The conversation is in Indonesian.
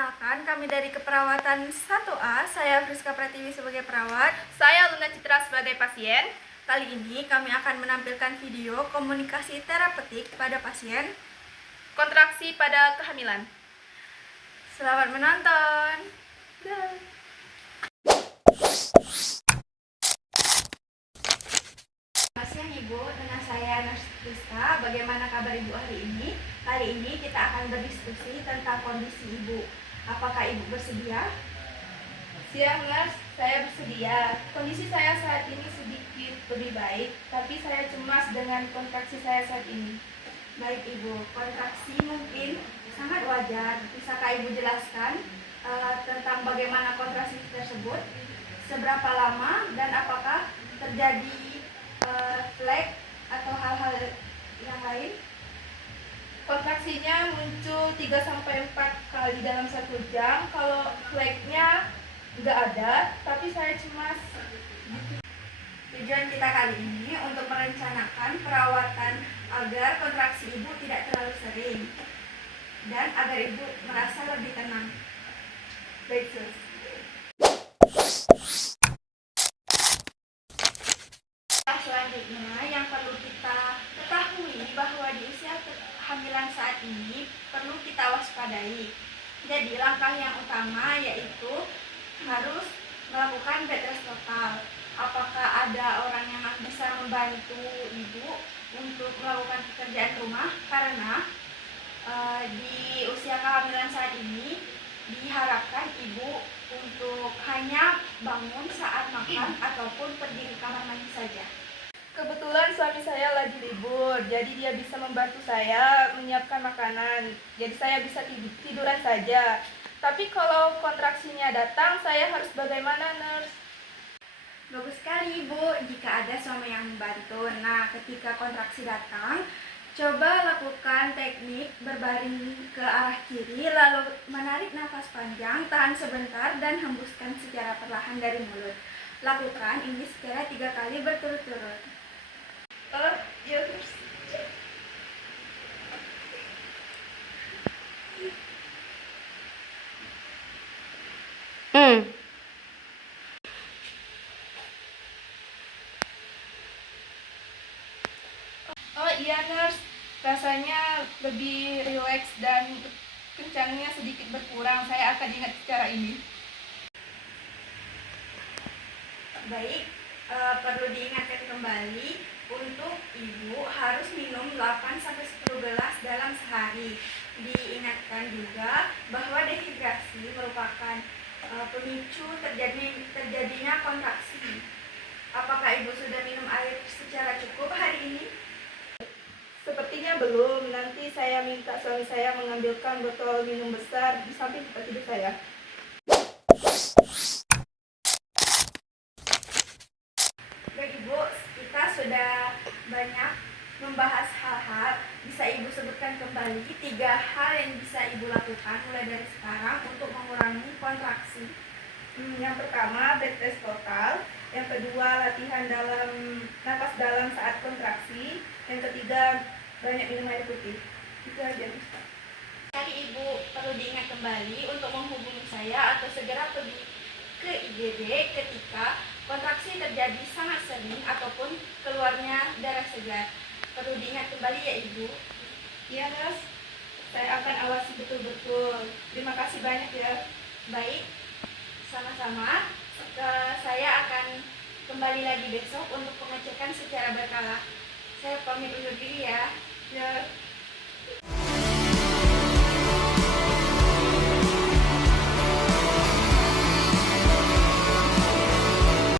Perkenalkan, kami dari keperawatan 1A. Saya Friska Pratiwi sebagai perawat. Saya Luna Citra sebagai pasien. Kali ini kami akan menampilkan video komunikasi terapeutik pada pasien. Kontraksi pada kehamilan. Selamat menonton. Selamat siang Ibu, dengan saya Nurse Friska. Bagaimana kabar Ibu hari ini? Kali ini kita akan berdiskusi tentang kondisi Ibu. Apakah Ibu bersedia? Siang Nurse, saya bersedia. Kondisi saya saat ini sedikit lebih baik, tapi saya cemas dengan kontraksi saya saat ini. Baik Ibu, kontraksi mungkin sangat wajar. Bisakah Ibu jelaskan tentang bagaimana kontraksi tersebut? Seberapa lama dan apakah terjadi flek atau hal-hal yang lain? Kontraksinya muncul 3-4 kali dalam 1 jam. Kalau fleknya nggak ada, tapi saya cemas. Tujuan kita kali ini untuk merencanakan perawatan agar kontraksi Ibu tidak terlalu sering dan agar Ibu merasa lebih tenang. Baik, Sus. Selanjutnya yang perlu kita ketahui bahwa di usia kehamilan saat ini perlu kita waspadai. Jadi langkah yang utama yaitu harus melakukan bed rest total. Apakah ada orang yang bisa membantu Ibu untuk melakukan pekerjaan rumah? Karena di usia kehamilan saat ini diharapkan Ibu untuk hanya bangun saat makan ataupun pergi ke kamar mandi saja. Kebetulan suami saya lagi libur, jadi dia bisa membantu saya menyiapkan makanan. Jadi saya bisa tiduran saja. Tapi kalau kontraksinya datang, saya harus bagaimana, Nurse? Bagus sekali Ibu jika ada suami yang membantu. Nah, ketika kontraksi datang, coba lakukan teknik berbaring ke arah kiri, lalu menarik nafas panjang, tahan sebentar, dan hembuskan secara perlahan dari mulut. Lakukan ini secara 3 kali berturut-turut. Ya, Nurse. Oh iya Nurse, rasanya lebih rileks dan kencangnya sedikit berkurang. Saya akan ingat cara ini. Baik, perlu diingatkan kembali untuk Ibu harus minum 8-10 gelas dalam sehari. Diingatkan juga bahwa dehidrasi merupakan pemicu terjadinya kontraksi. Apakah Ibu sudah minum air secara cukup hari ini? Sepertinya belum. Nanti saya minta suami saya mengambilkan botol minum besar di samping tempat tidur saya. Baik Ibu, kita sudah banyak membahas hal-hal. Bisa Ibu sebutkan kembali 3 hal yang bisa Ibu lakukan mulai dari sekarang untuk mengurangi kontraksi? Yang pertama, bed rest total. Yang kedua, latihan napas dalam saat kontraksi. Yang ketiga, banyak minum air putih. Itu aja, Ustaz. Kali Ibu perlu diingat kembali untuk menghubungi saya atau segera pergi ke IGD ketika kontraksi terjadi sangat sering ataupun keluarnya darah segar. Perlu diingat kembali ya Ibu. Iya, Nurse. Saya akan awasi betul-betul. Terima kasih banyak ya. Baik, sama-sama. Saya akan kembali lagi besok untuk pengecekan secara berkala. Saya pamit undur diri ya. Ya.